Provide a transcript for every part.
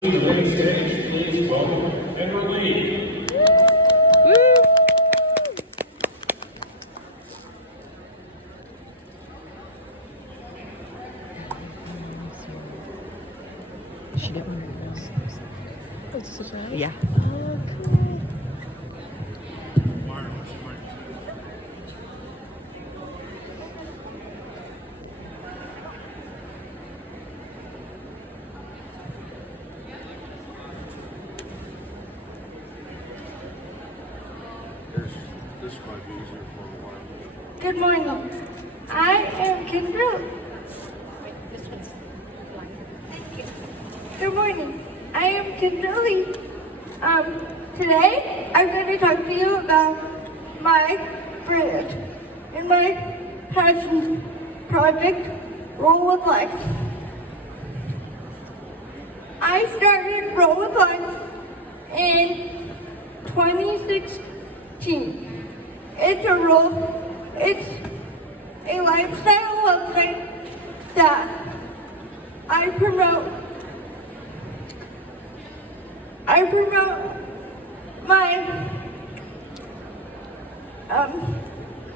To the ring stage, please welcome Edward Lee. She got one of those. Oh, it's a surprise? Yeah. Oh, cool. This might be easier for a while. Good morning. I am Kendra. Good morning. I am Kendra Lee. Today I'm going to talk to you about my brand and my passion project, Roll with Life. I started Roll with Life in 2016. It's a lifestyle website that I promote my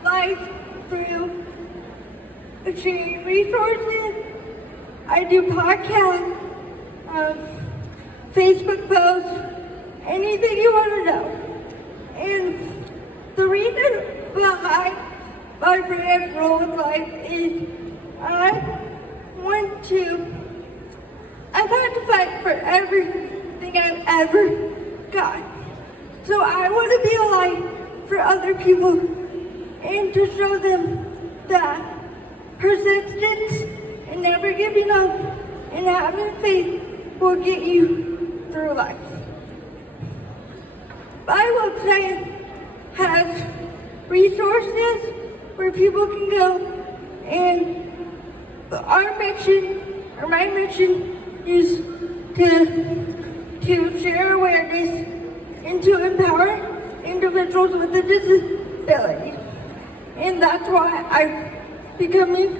life through sharing resources. I do podcasts, Facebook posts, anything you want to know. And the reason behind my brand Roll with Life is I've had to fight for everything I've ever got. So I want to be a light for other people and to show them that persistence and never giving up and having faith will get you through life. My website has resources where people can go, and my mission is to share awareness and to empower individuals with a disability. And that's why I'm becoming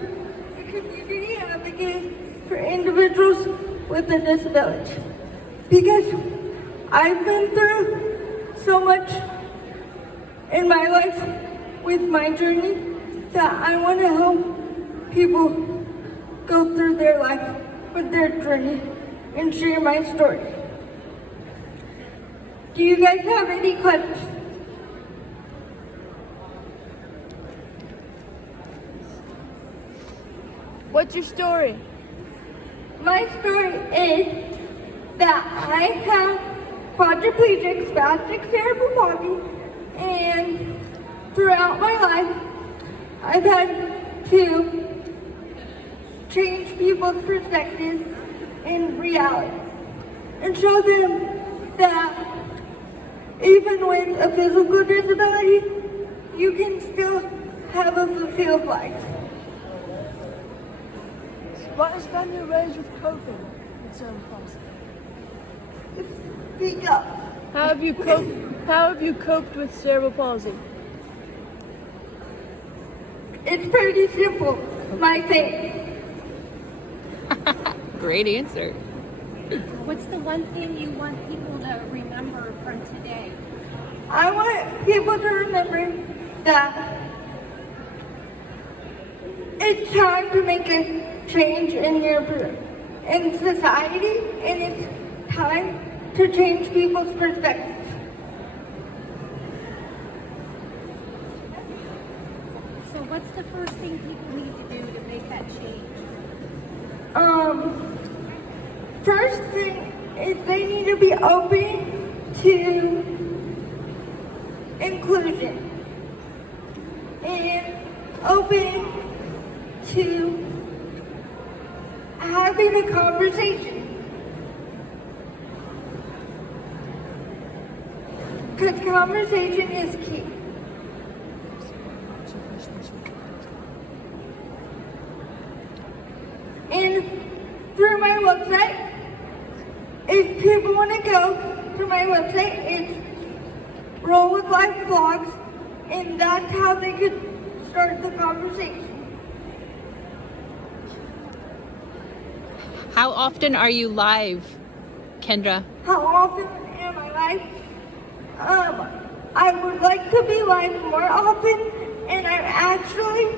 a community advocate for individuals with a disability. Because I've been through so much in my life with my journey that I want to help people go through their life with their journey and share my story. Do you guys have any questions? What's your story? My story is that I have quadriplegic spastic cerebral palsy, and throughout my life, I've had to change people's perspectives in reality and show them that even with a physical disability, you can still have a fulfilled life. What has been your ways with coping with cerebral palsy? Speak up. How have you coped with cerebral palsy? It's pretty simple, my faith. Great answer. What's the one thing you want people to remember from today? I want people to remember that it's time to make a change in society, and it's time to change people's perspectives. So what's the first thing people need to do to make that change? First thing is they need to be open to inclusion and open to having a conversation. Because conversation is key. And through my website, if people want to go to my website, it's Roll with Life Blogs, and that's how they could start the conversation. How often are you live, Kendra. How often am I live? I would like to be live more often, and I'm actually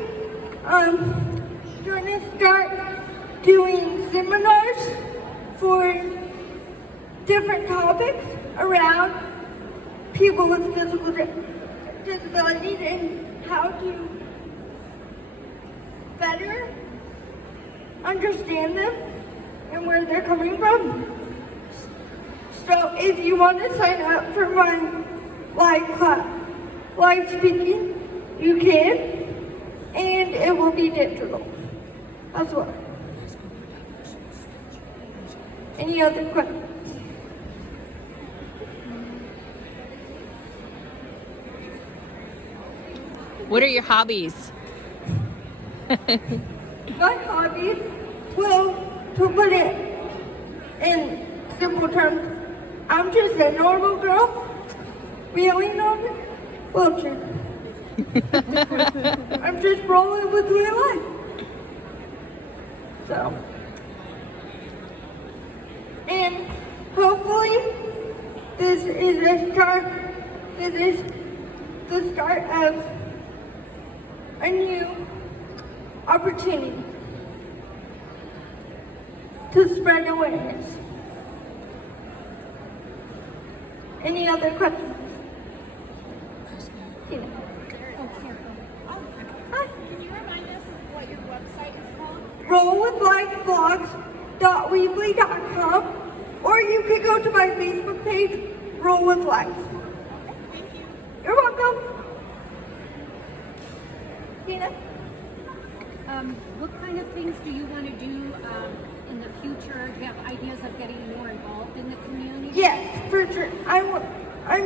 going to start doing seminars for different topics around people with physical disabilities and how to better understand them and where they're coming from. So if you want to sign up for my live speaking, you can, and it will be digital as well. Any other questions? What are your hobbies? My hobby, well, to put it in simple terms, I'm just a normal girl, really normal, wheelchair. I'm just rolling with my life. So, and hopefully, this is the start of a new opportunity to spread awareness. Any other questions? Yeah. Hi. Can you remind us of what your website is called? rollwithlifeblogs.weebly.com, or you could go to my Facebook page, Roll With Life. Thank you. You're welcome. Tina? What kind of things do you want to do in the future? Do you have ideas of getting more involved in the community? Yes, for sure. I'm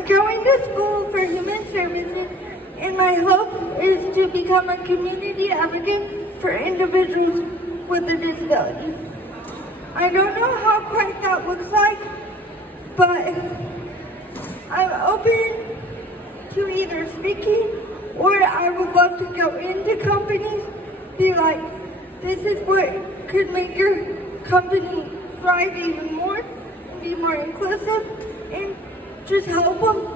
going to school for human services, and my hope is to become a community advocate for individuals with a disability. I don't know how quite that looks like, but I'm open to either speaking, or I would love to go into companies, be like, this is what could make your company thrive even more, be more inclusive, and just help them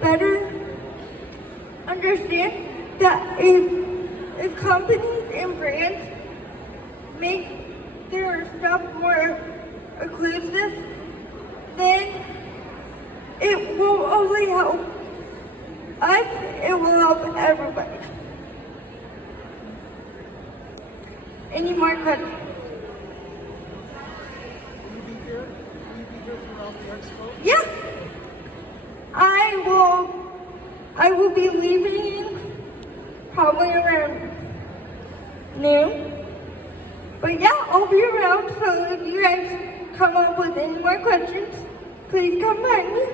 better understand that if companies and brands make their stuff more inclusive, then it will only help us, it will help everybody. Any more questions? Will you be here? Will you be here throughout the expo? Yeah. I will be leaving probably around noon. But yeah, I'll be around, so if you guys come up with any more questions, please come find me.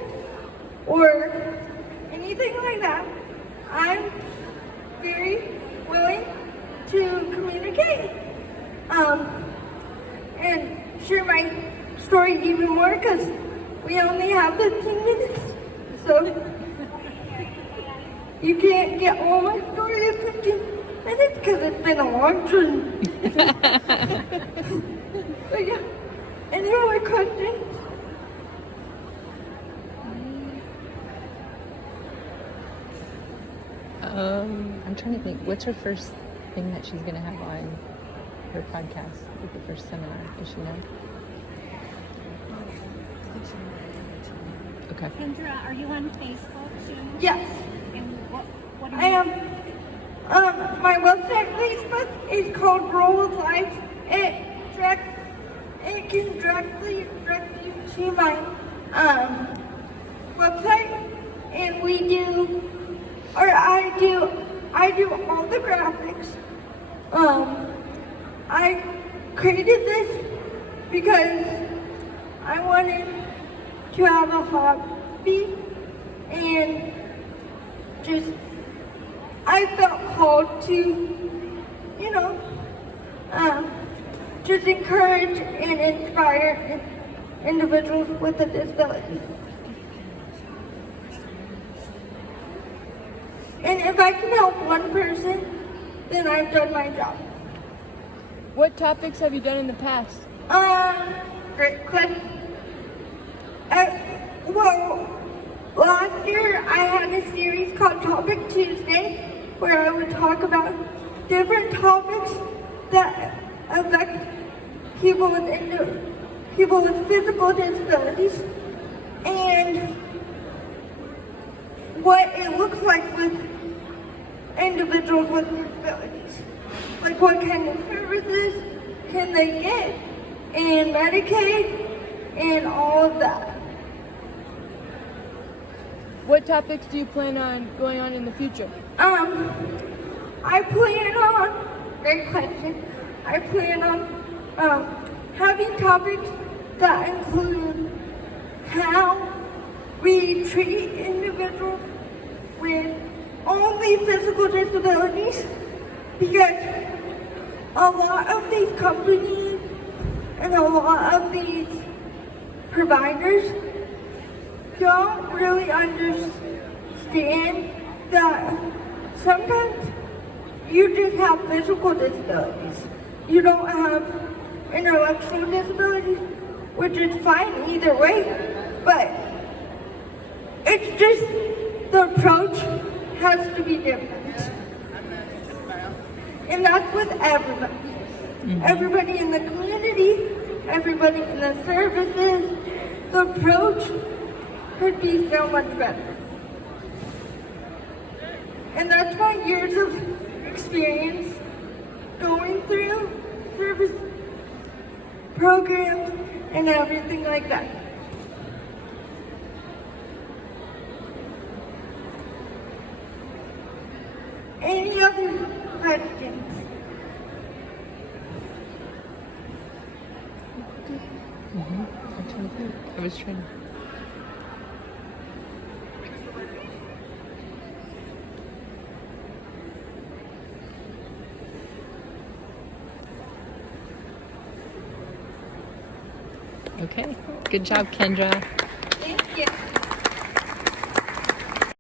Or anything like that. I'm very willing to communicate. And share my story even more, because we only have 15 minutes. So you can't get all my story in 15 minutes because it's been a long journey. But yeah, any more questions? I'm trying to think. What's her first thing that she's gonna have on her podcast? Like the first seminar? Does she know? Okay. Kendra, are you on Facebook too? Yes, And what do you I am. My website Facebook is called Roll With Life. It can directly direct you to my website, and I do all the graphics. I created this because I wanted to have a hobby, and just I felt called to, just encourage and inspire individuals with a disability. And if I can help one person, then I've done my job. What topics have you done in the past? Great question. Well, last year I had a series called Topic Tuesday where I would talk about different topics that affect people with physical disabilities and what it looks like with individuals with disabilities. Like what kind of services can they get in Medicaid and all of that. What topics do you plan on going on in the future? I plan on, great question, I plan on having topics that include how we treat individuals with only physical disabilities, because a lot of these companies and a lot of these providers don't really understand that sometimes you just have physical disabilities. You don't have intellectual disabilities, which is fine either way, but it's just the approach has to be different. And that's with everybody. Everybody in the community, everybody in the services, the approach could be so much better. And that's my years of experience going through service programs and everything like that. Any other questions? I'm trying to think. I was trying. Okay. Good job, Kendra. Thank you.